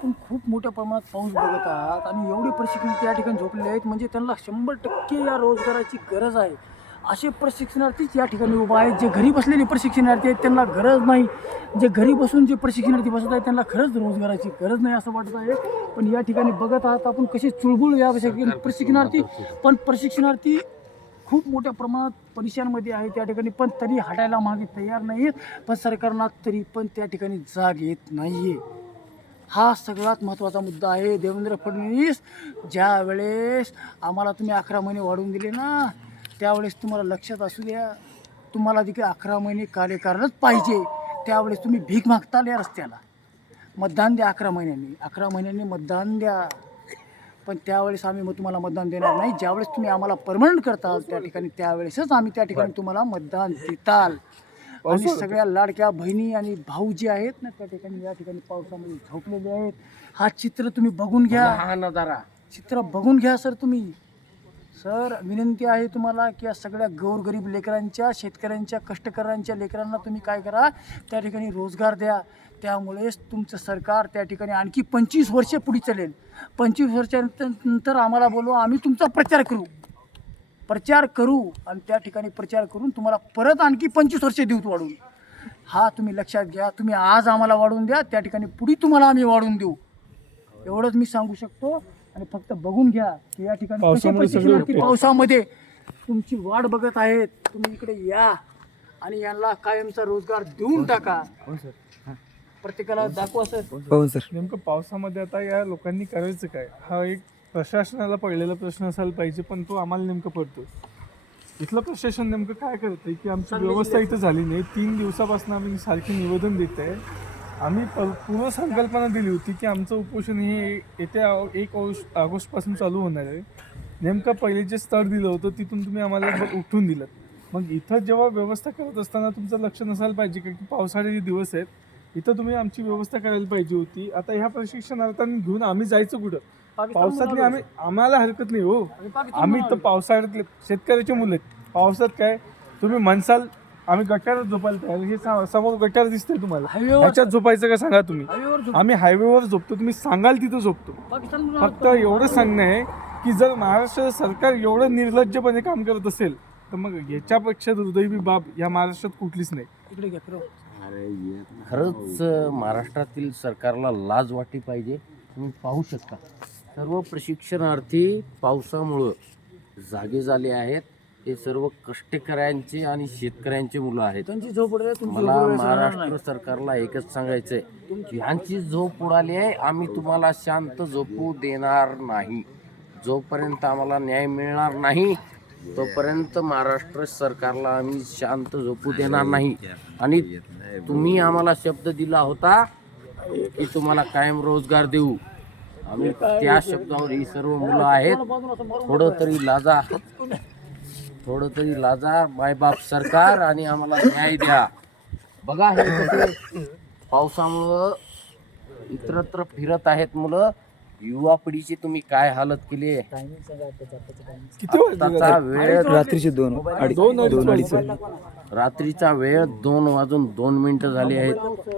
आपण खूप मोठ्या प्रमाणात पाऊस बघत आहात आणि एवढे प्रशिक्षणार्थी या ठिकाणी झोपलेले आहेत, म्हणजे त्यांना 100% या रोजगाराची गरज आहे. असे प्रशिक्षणार्थीच या ठिकाणी उभा आहेत. जे घरी बसलेले प्रशिक्षणार्थी आहेत त्यांना गरज नाही, जे घरी बसून जे प्रशिक्षणार्थी बसत आहेत त्यांना खरंच रोजगाराची गरज नाही असं वाटत आहे. पण या ठिकाणी बघत आहात आपण कशी चुळबुळ या प्रशिक्षणार्थी, पण प्रशिक्षणार्थी खूप मोठ्या प्रमाणात परेशानमध्ये आहे त्या ठिकाणी, पण तरी हटायला मागे तयार नाही आहेत. पण सरकारला तरी पण त्या ठिकाणी जाग येत नाही आहे. हा सगळ्यात महत्त्वाचा मुद्दा आहे. देवेंद्र फडणवीस, ज्या वेळेस आम्हाला तुम्ही 11 महिने वाढवून दिले ना, त्यावेळेस तुम्हाला लक्षात असू द्या, तुम्हाला देखील 11 महिने कार्यकारणच पाहिजे. त्यावेळेस तुम्ही भीक मागताल या रस्त्याला. मतदान द्या 11 महिन्यांनी, 11 महिन्यांनी मतदान द्या. पण त्यावेळेस आम्ही मग तुम्हाला मतदान देणार नाही. ज्यावेळेस तुम्ही आम्हाला परमनंट करताल त्या ठिकाणी, त्यावेळेसच आम्ही त्या ठिकाणी तुम्हाला मतदान देताल. आणि सगळ्या लाडक्या बहिणी आणि भाऊ जे आहेत ना त्या ठिकाणी या ठिकाणी पावसामध्ये झोपलेले आहेत. हा चित्र तुम्ही बघून घ्या, हा नजारा चित्र बघून घ्या सर तुम्ही. सर विनंती आहे तुम्हाला की या सगळ्या गोरगरीब लेकरांच्या, शेतकऱ्यांच्या, कष्टकऱ्यांच्या लेकरांना तुम्ही काय करा, त्या ठिकाणी रोजगार द्या. त्यामुळेच तुमचं सरकार त्या ठिकाणी आणखी 25 वर्षे पुढे चालेल. 25 वर्षानंतर आम्हाला बोलवा, आम्ही तुमचा प्रचार करू आणि त्या ठिकाणी प्रचार करून तुम्हाला परत आणखी 25 वर्षे देऊ वाढून. हा तुम्ही लक्षात घ्या. तुम्ही आज आम्हाला वाढवून द्या, त्या ठिकाणी पुढे तुम्हाला आम्ही वाढवून देऊ. एवढंच मी सांगू शकतो. आणि फक्त बघून घ्या की या ठिकाणी कसे प्रशिक्षणार्थी पावसामध्ये तुमची वाट बघत आहेत. तुम्ही इकडे या आणि यांना कायमचा रोजगार देऊन टाका. प्रत्येकाला दाखवा सर. हो सर. नेमकं पावसामध्ये आता या लोकांनी करायचं काय, हा एक प्रशासनाला पडलेला प्रश्न असायला पाहिजे, पण तो आम्हाला नेमकं पडतो. इथलं प्रशासन नेमकं काय करतंय की आमची व्यवस्था इथं झाली नाही. 3 दिवसापासून आम्ही सारखी निवेदन देत आहे. आम्ही पूर्ण संकल्पना दिली होती की आमचं उपोषण हे येत्या 1 ऑगस्टपासून चालू होणार आहे. नेमकं पहिले जे स्तर दिलं होतं तिथून तुम्ही आम्हाला उठून दिलं. मग इथं जेव्हा व्यवस्था करत असताना तुमचं लक्ष नसायला पाहिजे का की पावसाळ्याचे दिवस आहेत, इथं तुम्ही आमची व्यवस्था करायला पाहिजे होती. आता ह्या प्रशिक्षणार्थांनी घेऊन आम्ही जायचं कुठं? पावसातली आम्हाला हरकत नाही हो. आम्ही तर पावसाळ्यातले शेतकऱ्याची मुलं आहेत. पावसात काय तुम्ही म्हणसाल आम्ही गटारात झोपायला तयार. हे समोर गटार दिसतंय तुम्हाला, ह्याच्यात झोपायचं का सांगा तुम्ही? आम्ही हायवेवर झोपतो, तुम्ही सांगाल तिथं झोपतो. फक्त एवढं सांगणं आहे की जर महाराष्ट्र सरकार एवढं निर्लज्जपणे काम करत असेल तर मग याच्यापेक्षा दुर्दैवी बाब या महाराष्ट्रात कुठलीच नाही. खरंच महाराष्ट्रातील सरकारला लाज वाटली पाहिजे. तुम्ही पाहू शकता सर्व प्रशिक्षणार्थी पावसामुळं जागे झाले आहेत. हे सर्व कष्टकऱ्यांचे आणि शेतकऱ्यांचे मुलं आहेत. मला महाराष्ट्र सरकारला एकच सांगायचं आहे, ह्यांची झोप उडाली आहे. आम्ही तुम्हाला शांत झोपू देणार नाही. जोपर्यंत आम्हाला न्याय मिळणार नाही तोपर्यंत महाराष्ट्र सरकारला आम्ही शांत झोपू देणार नाही. आणि तुम्ही आम्हाला शब्द दिला होता की तुम्हाला कायम रोजगार देऊ. आम्ही त्या शब्दावर ही सर्व मुलं आहेत. थोडं तरी लाजा मायबाप सरकार आणि आम्हाला न्याय द्या. बघा हे कसे पावसामुळं इतरत्र फिरत आहेत मुलं. युवा पिढीची तुम्ही काय हालत केली आहे. आत्ताचा वेळ रात्रीचे 2:30 रात्रीचा वेळ 2:02 झाले आहेत.